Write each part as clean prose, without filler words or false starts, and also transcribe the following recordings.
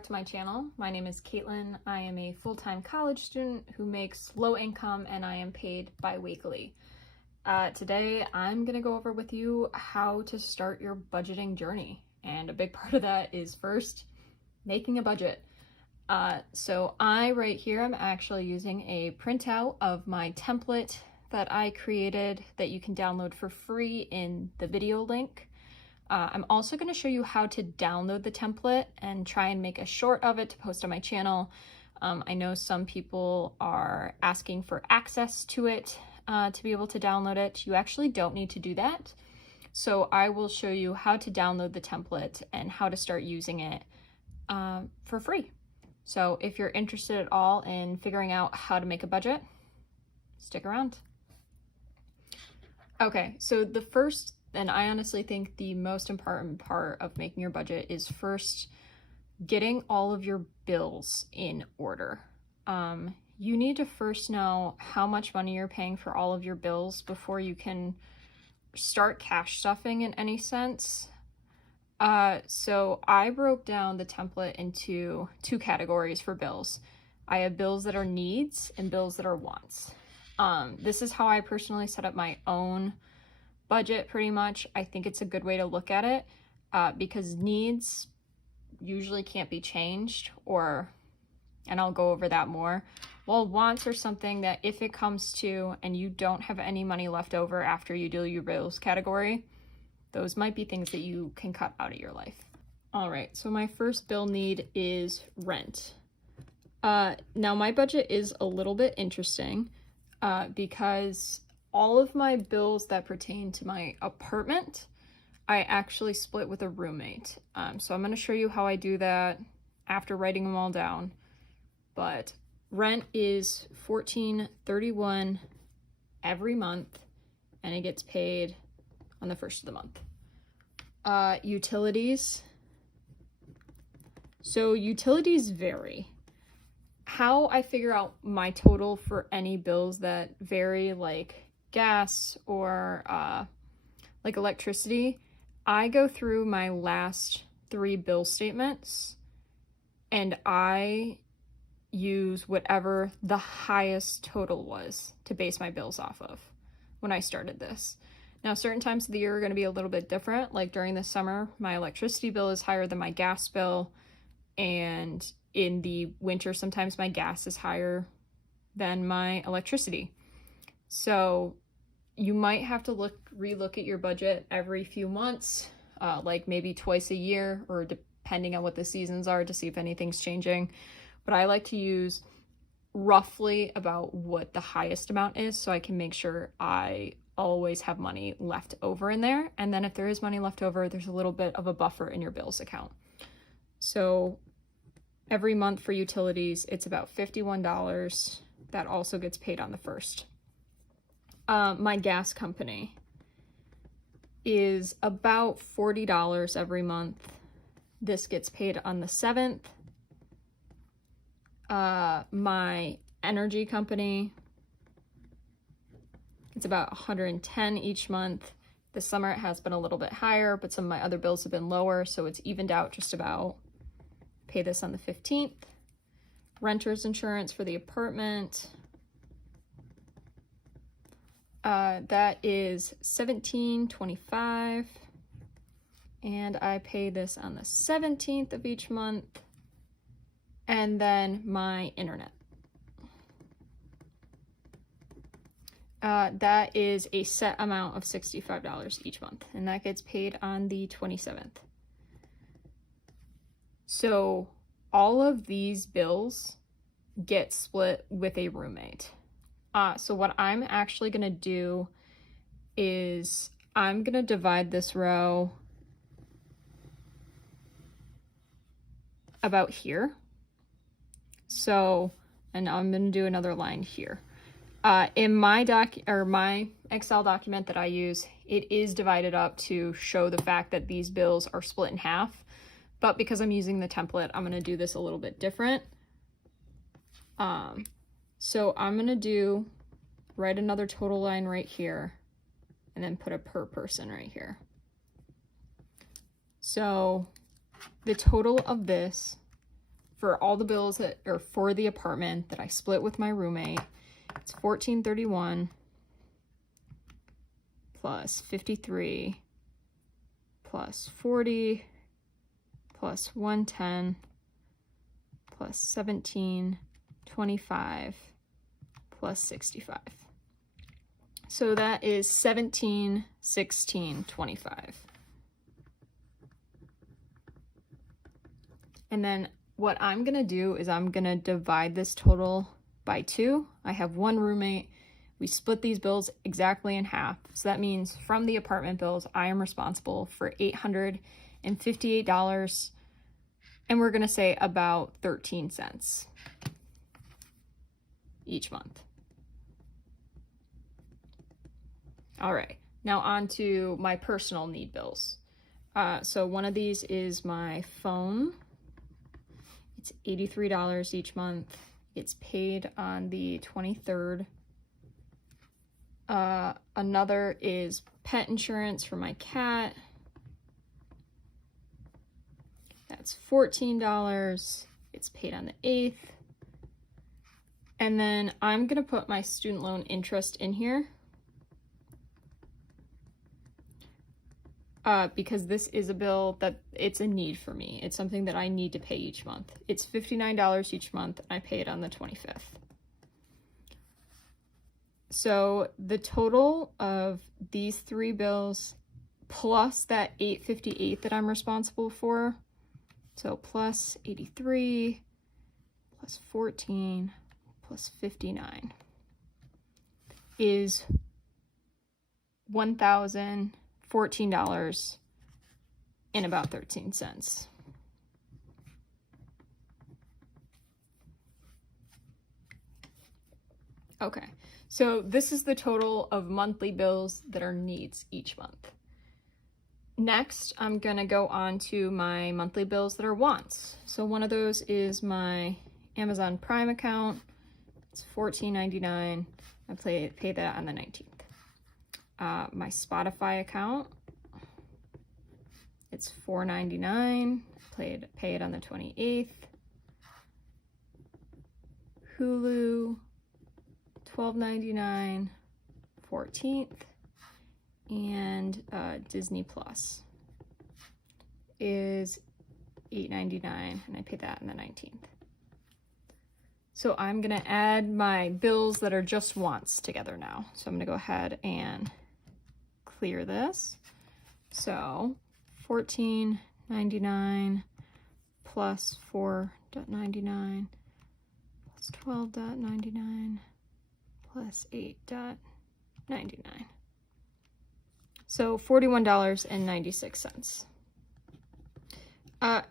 back to my channel. My name is Caitlin. I am a full-time college student who makes low income and I am paid bi-weekly. Today I'm gonna go over with you how to start your budgeting journey. And a big part of that is first, making a budget. So right here, I'm actually using a printout of my template that I created that you can download for free in the video link. I'm also going to show you how to download the template and try and make a short of it to post on my channel. I know some people are asking for access to it to be able to download it. You actually don't need to do that. So I will show you how to download the template and how to start using it for free. So if you're interested at all in figuring out how to make a budget, stick around. Okay, so the first, and I honestly think the most important part of making your budget is first getting all of your bills in order. You need to first know how much money you're paying for all of your bills before you can start cash stuffing in any sense. So I broke down the template into two categories for bills. I have bills that are needs and bills that are wants. This is how I personally set up my own budget pretty much. I think it's a good way to look at it because needs usually can't be changed, and I'll go over that more. While wants are something that if it comes to and you don't have any money left over after you do your bills category, those might be things that you can cut out of your life. All right, so my first bill need is rent. Now my budget is a little bit interesting because all of my bills that pertain to my apartment, I actually split with a roommate. So I'm going to show you how I do that after writing them all down. But rent is $14.31 every month, and it gets paid on the first of the month. Utilities. So utilities vary. How I figure out my total for any bills that vary, like gas or like electricity, I go through my last 3 bill statements and I use whatever the highest total was to base my bills off of when I started this. Now, certain times of the year are going to be a little bit different. Like during the summer, my electricity bill is higher than my gas bill, and in the winter, sometimes my gas is higher than my electricity. So you might have to relook at your budget every few months, like maybe twice a year, or depending on what the seasons are, to see if anything's changing. But I like to use roughly about what the highest amount is so I can make sure I always have money left over in there. And then if there is money left over, there's a little bit of a buffer in your bills account. So every month for utilities, it's about $51. That also gets paid on the first. My gas company is about $40 every month. This gets paid on the 7th. My energy company, it's about $110 each month. This summer it has been a little bit higher, but some of my other bills have been lower, so it's evened out just about. Pay this on the 15th. Renter's insurance for the apartment. That is $17.25, and I pay this on the 17th of each month. And then my internet. That is a set amount of $65 each month, and that gets paid on the 27th. So all of these bills get split with a roommate. So what I'm actually going to do is I'm going to divide this row about here. So, and I'm going to do another line here. In my my Excel document that I use, it is divided up to show the fact that these bills are split in half. But because I'm using the template, I'm going to do this a little bit different. So I'm going to write another total line right here, and then put a per person right here. So the total of this for all the bills that are for the apartment that I split with my roommate, it's $1,431 plus 53 plus 40 plus 110 plus 1725 plus 65. So that is 1716.25. And then what I'm gonna do is I'm gonna divide this total by 2. I have one roommate. We split these bills exactly in half. So that means from the apartment bills, I am responsible for $858, and we're gonna say about 13 cents each month. All right, now on to my personal need bills. So one of these is my phone. It's $83 each month. It's paid on the 23rd. Another is pet insurance for my cat. That's $14. It's paid on the 8th. And then I'm gonna put my student loan interest in here. Because this is a bill that it's a need for me. It's something that I need to pay each month. It's $59 each month, and I pay it on the 25th. So the total of these 3 bills plus that $858 that I'm responsible for, so plus 83 plus 14 plus 59 is $1,014 and about 13 cents. Okay, so this is the total of monthly bills that are needs each month. Next, I'm gonna go on to my monthly bills that are wants. So one of those is my Amazon Prime account. It's $14.99. I pay that on the 19th. My Spotify account, it's $4.99. Pay it on the 28th. Hulu, $12.99, 14th. And Disney Plus is $8.99, and I pay that on the 19th. So I'm gonna add my bills that are just wants together now. So I'm gonna go ahead and clear this. So $14.99 plus $4.99 plus $12.99 plus $8.99. So $41.96.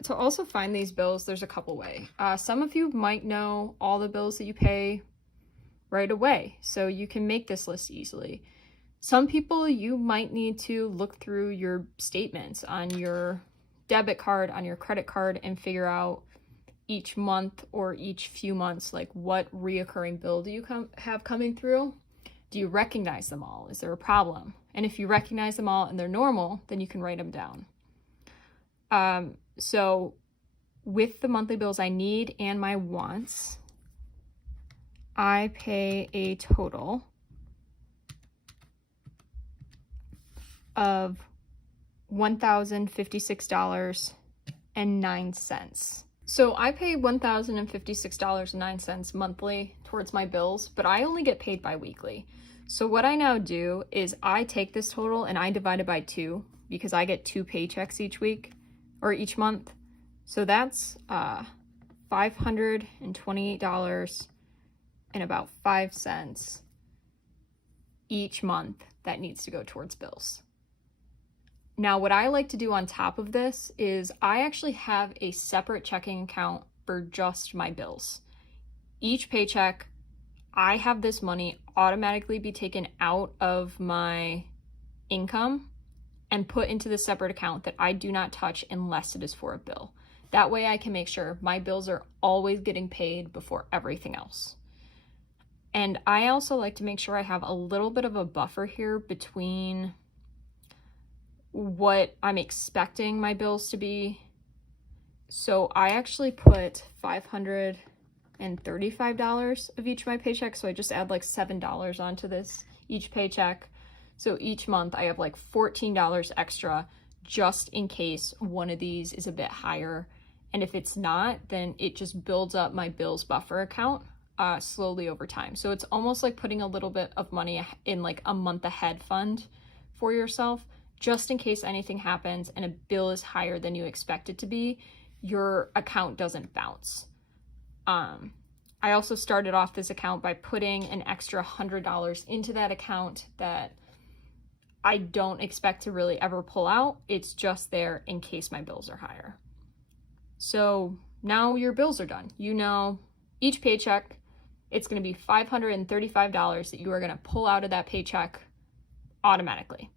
To also find these bills, there's a couple ways. Some of you might know all the bills that you pay right away, so you can make this list easily. Some people, you might need to look through your statements on your debit card, on your credit card, and figure out each month or each few months, like what reoccurring bill do you have coming through? Do you recognize them all? Is there a problem? And if you recognize them all and they're normal, then you can write them down. So with the monthly bills I need and my wants, I pay a total of $1,056.09. So I pay $1,056.09 monthly towards my bills, but I only get paid bi-weekly. So what I now do is I take this total and I divide it by 2 because I get 2 paychecks each week or each month. So that's $528 and about 5 cents each month that needs to go towards bills. Now, what I like to do on top of this is I actually have a separate checking account for just my bills. Each paycheck, I have this money automatically be taken out of my income and put into the separate account that I do not touch unless it is for a bill. That way I can make sure my bills are always getting paid before everything else. And I also like to make sure I have a little bit of a buffer here between what I'm expecting my bills to be So I actually put $535 of each of my paychecks. So I just add like $7 onto this each paycheck. So each month I have like $14 extra just in case one of these is a bit higher. And if it's not, then it just builds up my bills buffer account slowly over time. So it's almost like putting a little bit of money in like a month ahead fund for yourself, just in case anything happens and a bill is higher than you expect it to be, your account doesn't bounce. I also started off this account by putting an extra $100 into that account that I don't expect to really ever pull out. It's just there in case my bills are higher. So now your bills are done. You know, each paycheck, it's going to be $535 that you are going to pull out of that paycheck automatically.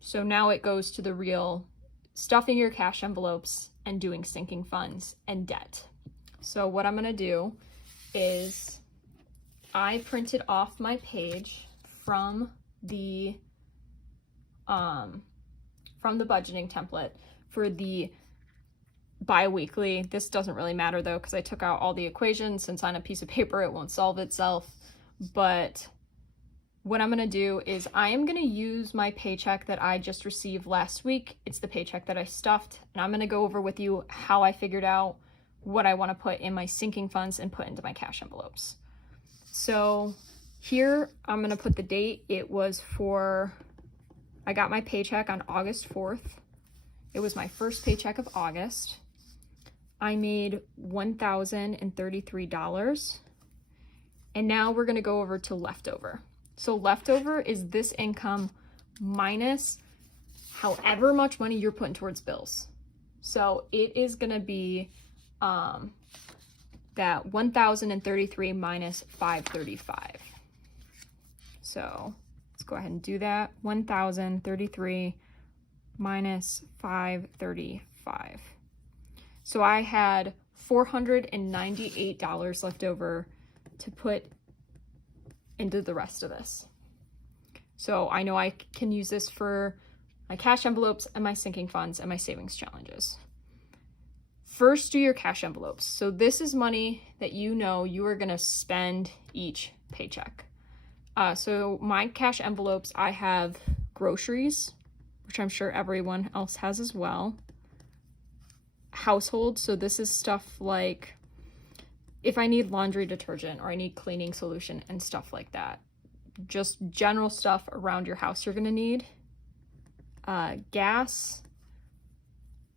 So now it goes to the real stuffing your cash envelopes and doing sinking funds and debt. So what I'm going to do is I printed off my page from the budgeting template for the bi-weekly. This doesn't really matter though, because I took out all the equations. Since on a piece of paper it won't solve itself. But what I'm going to do is I am going to use my paycheck that I just received last week. It's the paycheck that I stuffed, and I'm going to go over with you how I figured out what I want to put in my sinking funds and put into my cash envelopes. So here I'm going to put the date. It was I got my paycheck on August 4th. It was my first paycheck of August. I made $1,033. And now we're going to go over to leftover. So leftover is this income minus however much money you're putting towards bills. So it is going to be that 1,033 minus 535. So let's go ahead and do that. 1,033 minus 535. So I had $498 left over to put into the rest of this. So I know I can use this for my cash envelopes and my sinking funds and my savings challenges. First, do your cash envelopes. So this is money that you know you are going to spend each paycheck. So my cash envelopes, I have groceries, which I'm sure everyone else has as well. Household, so this is stuff like if I need laundry detergent or I need cleaning solution and stuff like that. Just general stuff around your house you're going to need. Gas.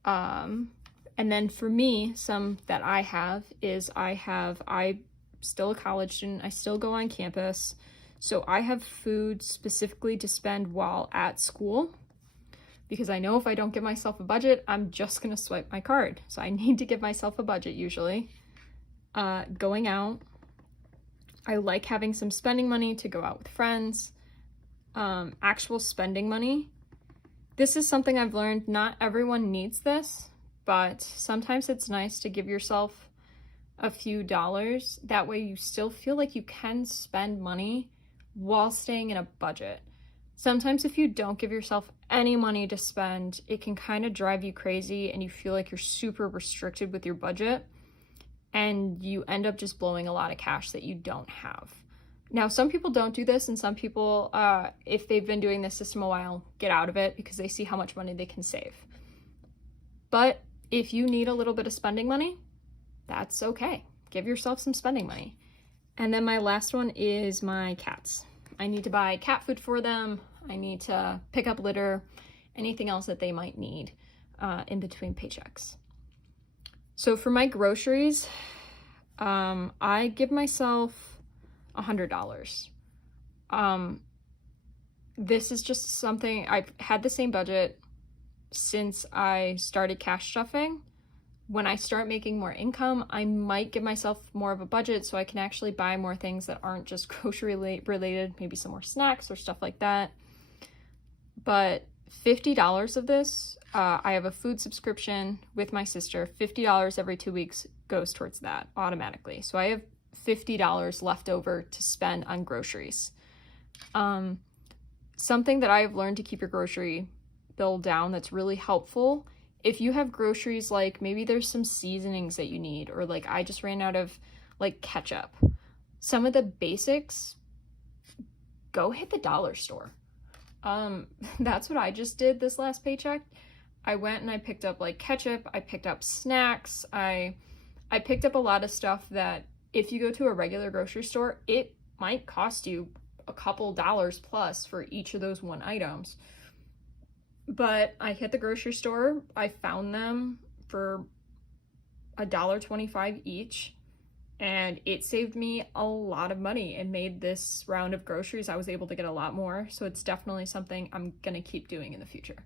And then for me, some that I have is I'm still a college student. I still go on campus. So I have food specifically to spend while at school, because I know if I don't give myself a budget, I'm just going to swipe my card. So I need to give myself a budget usually. Going out. I like having some spending money to go out with friends. Actual spending money. This is something I've learned. Not everyone needs this, but sometimes it's nice to give yourself a few dollars. That way you still feel like you can spend money while staying in a budget. Sometimes if you don't give yourself any money to spend, it can kind of drive you crazy and you feel like you're super restricted with your budget and you end up just blowing a lot of cash that you don't have. Now, some people don't do this, and some people, if they've been doing this system a while, get out of it because they see how much money they can save. But if you need a little bit of spending money, that's okay. Give yourself some spending money. And then my last one is my cats. I need to buy cat food for them. I need to pick up litter, anything else that they might need in between paychecks. So for my groceries, I give myself $100. This is just something, I've had the same budget since I started cash stuffing. When I start making more income, I might give myself more of a budget so I can actually buy more things that aren't just grocery related, maybe some more snacks or stuff like that. But $50 of this, I have a food subscription with my sister. $50 every 2 weeks goes towards that automatically. So I have $50 left over to spend on groceries. Something that I have learned to keep your grocery bill down that's really helpful If you have groceries, like maybe there's some seasonings that you need, or like I just ran out of like ketchup, some of the basics, go hit the dollar store. That's what I just did this last paycheck. I went and I picked up like ketchup, I picked up snacks, I picked up a lot of stuff that if you go to a regular grocery store, it might cost you a couple dollars plus for each of those one items. But I hit the grocery store, I found them for $1.25 each, and it saved me a lot of money and made this round of groceries, I was able to get a lot more. So it's definitely something I'm gonna keep doing in the future.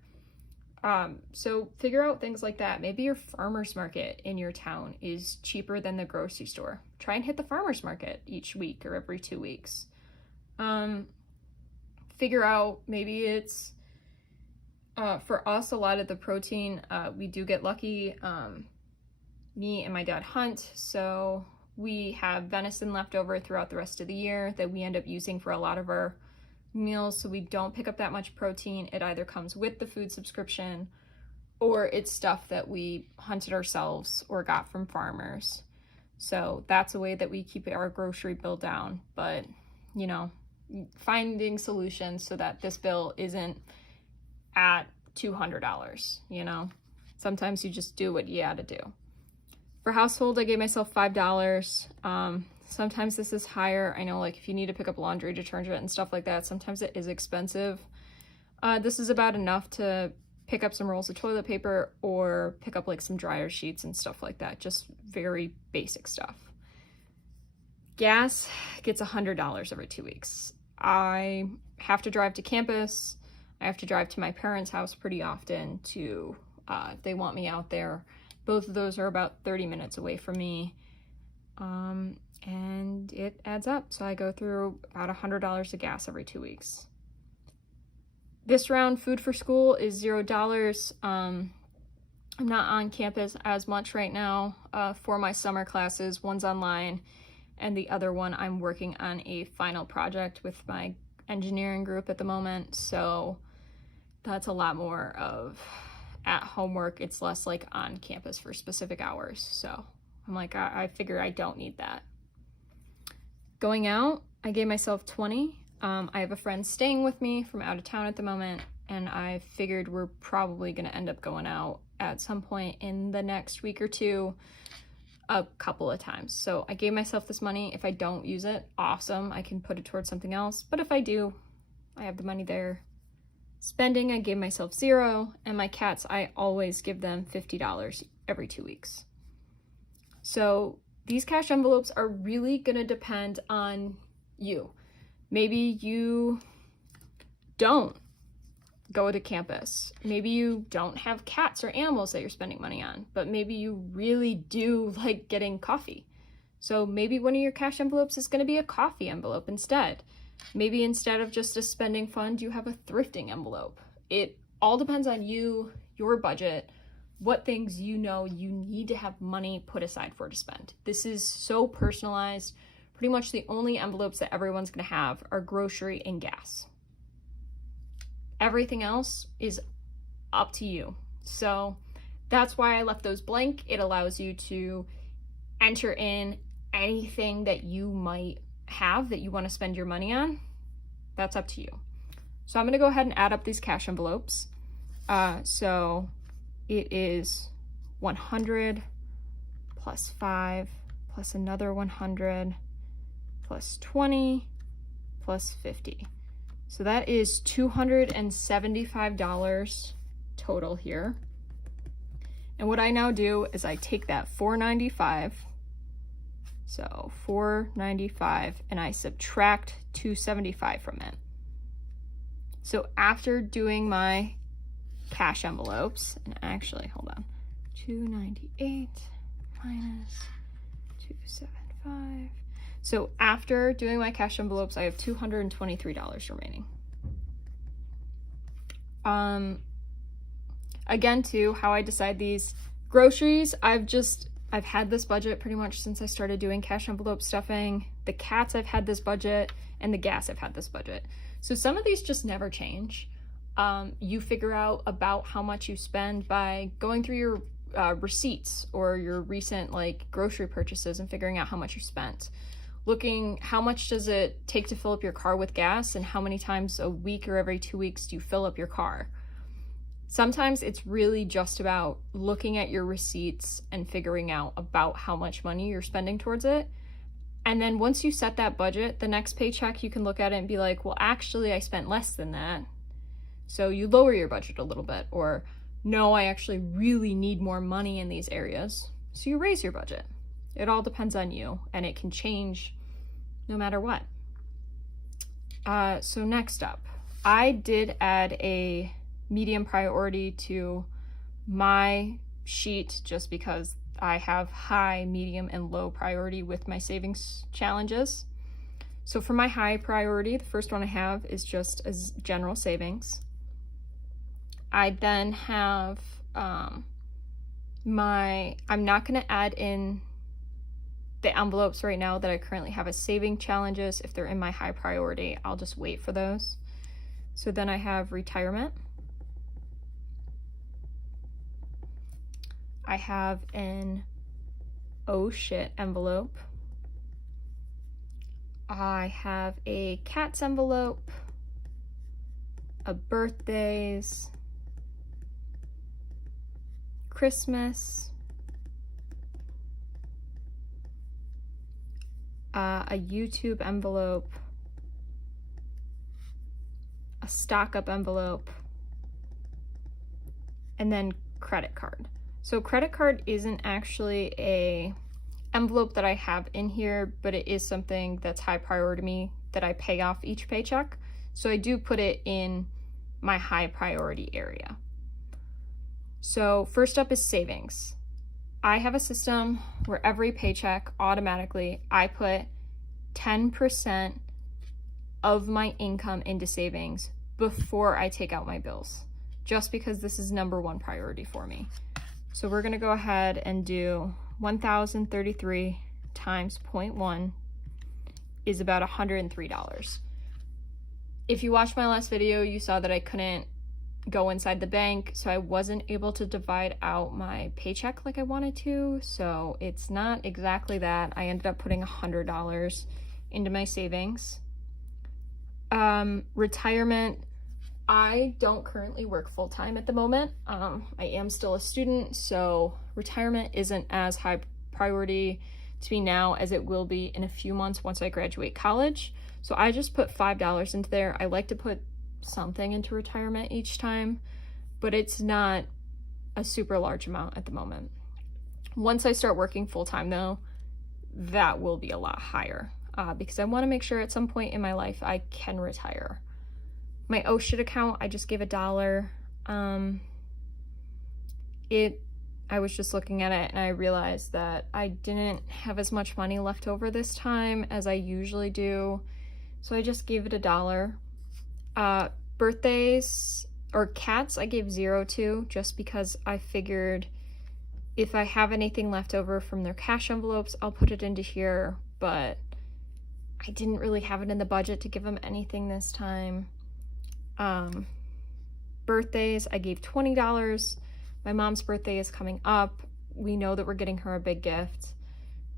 So figure out things like that. Maybe your farmer's market in your town is cheaper than the grocery store. Try and hit the farmer's market each week or every 2 weeks. Figure out, maybe it's, for us, a lot of the protein, we do get lucky. Me and my dad hunt, so we have venison left over throughout the rest of the year that we end up using for a lot of our meals, so we don't pick up that much protein. It either comes with the food subscription or it's stuff that we hunted ourselves or got from farmers. So that's a way that we keep our grocery bill down. But, you know, finding solutions so that this bill isn't at $200, you know? Sometimes you just do what you gotta do. For household, I gave myself $5. Sometimes this is higher. I know, like, if you need to pick up laundry detergent and stuff like that, sometimes it is expensive. This is about enough to pick up some rolls of toilet paper or pick up like some dryer sheets and stuff like that. Just very basic stuff. Gas gets $100 every 2 weeks. I have to drive to campus. I have to drive to my parents' house pretty often to, if they want me out there. Both of those are about 30 minutes away from me. And it adds up. So I go through about $100 of gas every 2 weeks. This round, food for school is $0. I'm not on campus as much right now for my summer classes. One's online, and the other one I'm working on a final project with my engineering group at the moment. So that's a lot more of at home work. It's less like on campus for specific hours. So I'm like, I figure I don't need that. Going out, I gave myself 20. I have a friend staying with me from out of town at the moment, and I figured we're probably going to end up going out at some point in the next week or two a couple of times. So I gave myself this money. If I don't use it, awesome, I can put it towards something else. But if I do, I have the money there. Spending, I gave myself $0, and my cats, I always give them $50 every 2 weeks. So these cash envelopes are really gonna depend on you. Maybe you don't go to campus. Maybe you don't have cats or animals that you're spending money on, but maybe you really do like getting coffee. So maybe one of your cash envelopes is gonna be a coffee envelope instead. Maybe instead of just a spending fund, you have a thrifting envelope. It all depends on you, your budget, what things you know you need to have money put aside for to spend. This is so personalized. Pretty much the only envelopes that everyone's gonna have are grocery and gas. Everything else is up to you. So that's why I left those blank. It allows you to enter in anything that you might have that you want to spend your money on. That's up to you. So I'm going to go ahead and add up these cash envelopes. So it is 100 plus 5 plus another 100 plus 20 plus 50. So that is $275 total here. And what I now do is I take that $495, so $495, and I subtract $275 from it. So after doing my cash envelopes, and actually, hold on, 298 minus 275. So after doing my cash envelopes, I have $223 remaining. Again, too, how I decide these groceries, I've had this budget pretty much since I started doing cash envelope stuffing. The cats, I've had this budget, and the gas, I've had this budget. So some of these just never change. You figure out about how much you spend by going through your receipts or your recent like grocery purchases and figuring out how much you spent. Looking how much does it take to fill up your car with gas, and how many times a week or every 2 weeks do you fill up your car. Sometimes it's really just about looking at your receipts and figuring out about how much money you're spending towards it. And then once you set that budget, the next paycheck you can look at it and be like, well, actually I spent less than that. So you lower your budget a little bit, or no, I actually really need more money in these areas. So you raise your budget. It all depends on you, and it can change no matter what. So next up, I did add a medium priority to my sheet just because I have high, medium, and low priority with my savings challenges. So for my high priority, the first one I have is just as general savings. I then have I'm not going to add in the envelopes right now that I currently have as saving challenges. If they're in my high priority, I'll just wait for those. So then I have retirement. I have an oh shit envelope. I have a cats envelope, a birthdays, Christmas, a YouTube envelope, a stock up envelope, and then credit card. So credit card isn't actually a envelope that I have in here, but it is something that's high priority to me that I pay off each paycheck. So I do put it in my high priority area. So first up is savings. I have a system where every paycheck automatically I put 10% of my income into savings before I take out my bills, just because this is number one priority for me. So we're gonna go ahead and do 1,033 times 0.1 is about $103. If you watched my last video, you saw that I couldn't go inside the bank, so I wasn't able to divide out my paycheck like I wanted to, so it's not exactly that. I ended up putting $100 into my savings. Retirement, I don't currently work full-time at the moment. I am still a student, so retirement isn't as high priority to me now as it will be in a few months once I graduate college. So I just put $5 into there. I like to put something into retirement each time, but it's not a super large amount at the moment. Once I start working full-time though, that will be a lot higher because I want to make sure at some point in my life I can retire. My oh shit account, I just gave $1. I was just looking at it and I realized that I didn't have as much money left over this time as I usually do, so I just gave it $1. Birthdays or cats, I gave 0 to, just because I figured if I have anything left over from their cash envelopes, I'll put it into here, but I didn't really have it in the budget to give them anything this time. Birthdays, I gave $20. My mom's birthday is coming up. We know that we're getting her a big gift.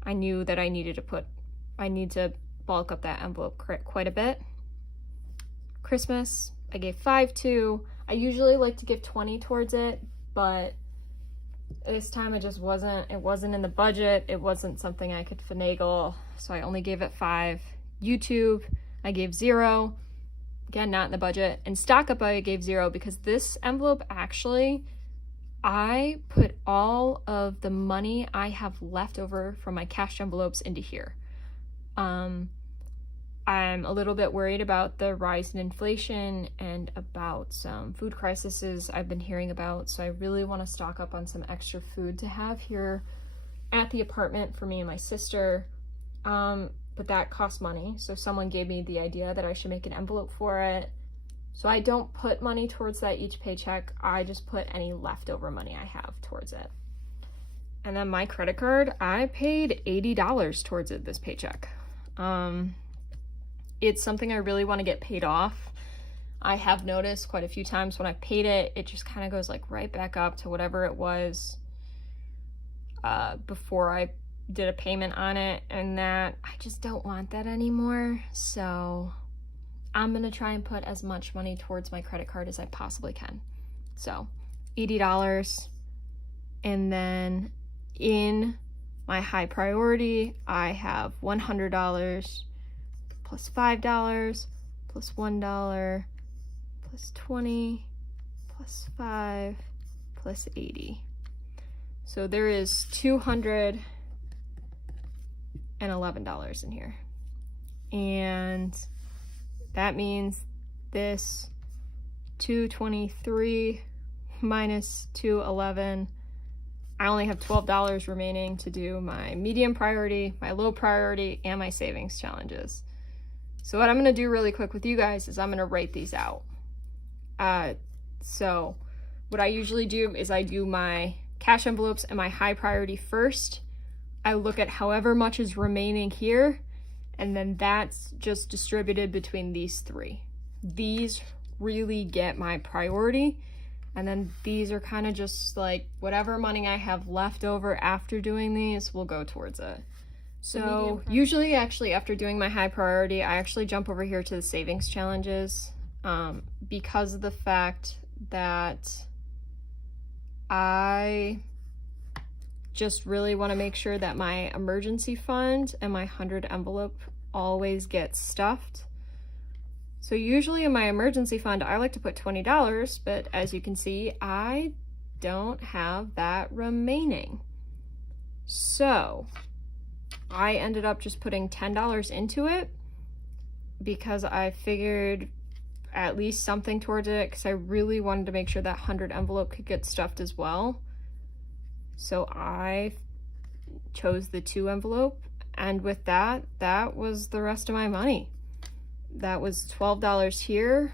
I knew that I need to bulk up that envelope quite a bit. Christmas, I gave 5 to. I usually like to give 20 towards it, but this time it wasn't in the budget. It wasn't something I could finagle, so I only gave it 5. YouTube, I gave 0. Again, not in the budget. And stock up, I gave 0 because this envelope actually, I put all of the money I have left over from my cash envelopes into here. I'm a little bit worried about the rise in inflation and about some food crises I've been hearing about, so I really want to stock up on some extra food to have here at the apartment for me and my sister. But that costs money, so someone gave me the idea that I should make an envelope for it. So I don't put money towards that each paycheck, I just put any leftover money I have towards it. And then my credit card, I paid $80 towards it this paycheck. It's something I really want to get paid off. I have noticed quite a few times when I paid it, it just kind of goes like right back up to whatever it was before I did a payment on it, and that I just don't want that anymore. So I'm gonna try and put as much money towards my credit card as I possibly can. So $80, and then in my high priority, I have $100 plus $5 plus $1 plus 20 plus 5 plus 80. So there is $211 in here. And that means this 223 minus 211, I only have $12 remaining to do my medium priority, my low priority, and my savings challenges. So what I'm gonna do really quick with you guys is I'm gonna write these out. So what I usually do is I do my cash envelopes and my high priority first. I look at however much is remaining here, and then that's just distributed between these three. These really get my priority, and then these are kind of just like whatever money I have left over after doing these will go towards it. So usually actually after doing my high priority, I actually jump over here to the savings challenges because of the fact that I just really want to make sure that my emergency fund and my 100 envelope always gets stuffed. So usually in my emergency fund, I like to put $20, but as you can see, I don't have that remaining. So I ended up just putting $10 into it because I figured at least something towards it, because I really wanted to make sure that 100 envelope could get stuffed as well. So I chose the 2 envelope, and with that, that was the rest of my money. That was $12 here.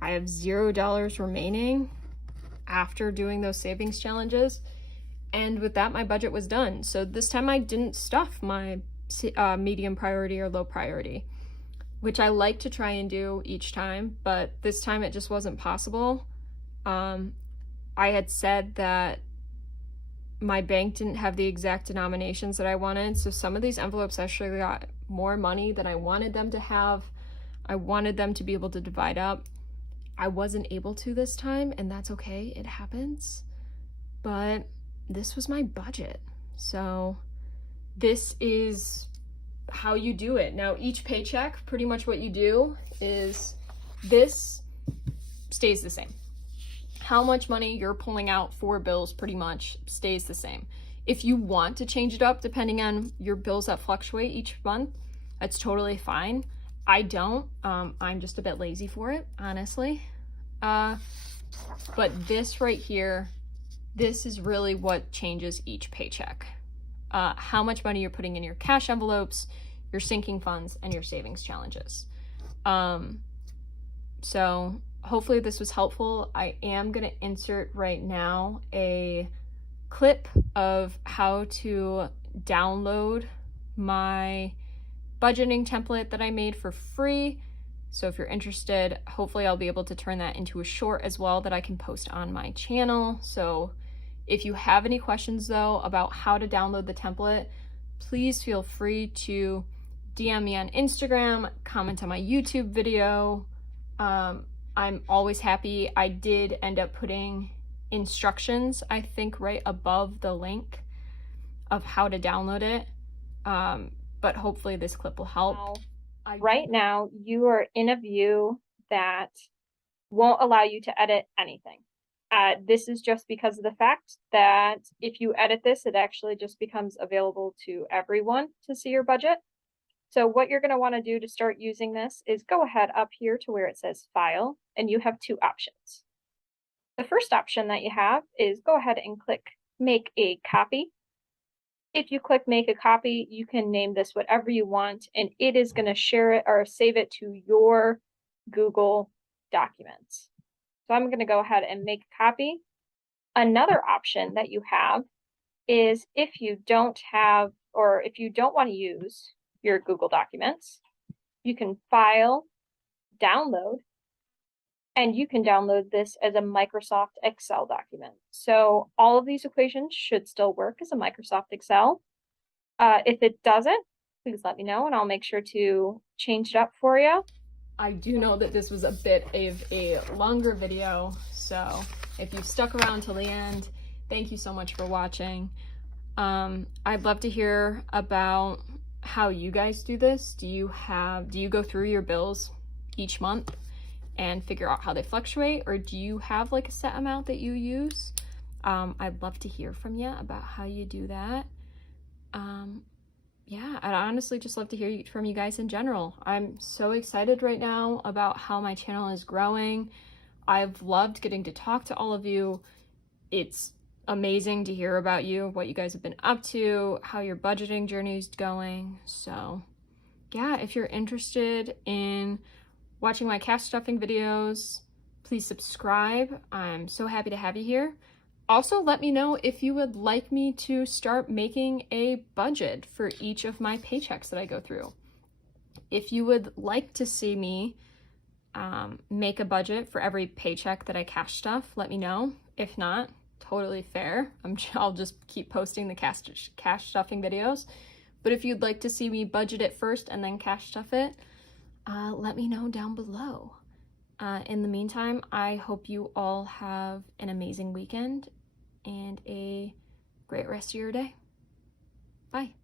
I have $0 remaining after doing those savings challenges. And with that, my budget was done. So this time I didn't stuff my medium priority or low priority, which I like to try and do each time, but this time it just wasn't possible. I had said that my bank didn't have the exact denominations that I wanted, so some of these envelopes actually got more money than I wanted them to have. I wanted them to be able to divide up. I wasn't able to this time, and that's okay, it happens. But this was my budget. So this is how you do it. Now each paycheck, pretty much what you do is this stays the same. How much money you're pulling out for bills pretty much stays the same. If you want to change it up depending on your bills that fluctuate each month, that's totally fine. I don't. I'm just a bit lazy for it, honestly. But this right here, this is really what changes each paycheck. How much money you're putting in your cash envelopes, your sinking funds, and your savings challenges. So hopefully this was helpful. I am going to insert right now a clip of how to download my budgeting template that I made for free. So if you're interested, hopefully I'll be able to turn that into a short as well that I can post on my channel. So if you have any questions though about how to download the template, please feel free to DM me on Instagram, comment on my YouTube video. I'm always happy. I did end up putting instructions, I think, right above the link of how to download it. But hopefully this clip will help. Right now, you are in a view that won't allow you to edit anything. This is just because of the fact that if you edit this, it actually just becomes available to everyone to see your budget. So what you're going to want to do to start using this is go ahead up here to where it says File, and you have 2 options. The first option that you have is go ahead and click Make a Copy. If you click Make a Copy, you can name this whatever you want, and it is going to share it or save it to your Google Documents. So I'm going to go ahead and make a copy. Another option that you have is if you don't have, or if you don't want to use your Google Documents, you can File, Download, And you can download this as a Microsoft Excel document. So all of these equations should still work as a Microsoft Excel. If it doesn't, please let me know and I'll make sure to change it up for you. I do know that this was a bit of a longer video, so if you stuck around till the end, thank you so much for watching. I'd love to hear about how you guys do this. Do you go through your bills each month and figure out how they fluctuate, or do you have like a set amount that you use? I'd love to hear from you about how you do that. Yeah, I'd honestly just love to hear from you guys in general. I'm so excited right now about how my channel is growing. I've loved getting to talk to all of you. It's amazing to hear about you, what you guys have been up to, how your budgeting journey is going. So yeah, if you're interested in watching my cash stuffing videos, please subscribe. I'm so happy to have you here. Also, let me know if you would like me to start making a budget for each of my paychecks that I go through. If you would like to see me make a budget for every paycheck that I cash stuff, let me know. If not, totally fair. I'll just keep posting the cash stuffing videos. But if you'd like to see me budget it first and then cash stuff it, let me know down below. In the meantime, I hope you all have an amazing weekend and a great rest of your day. Bye.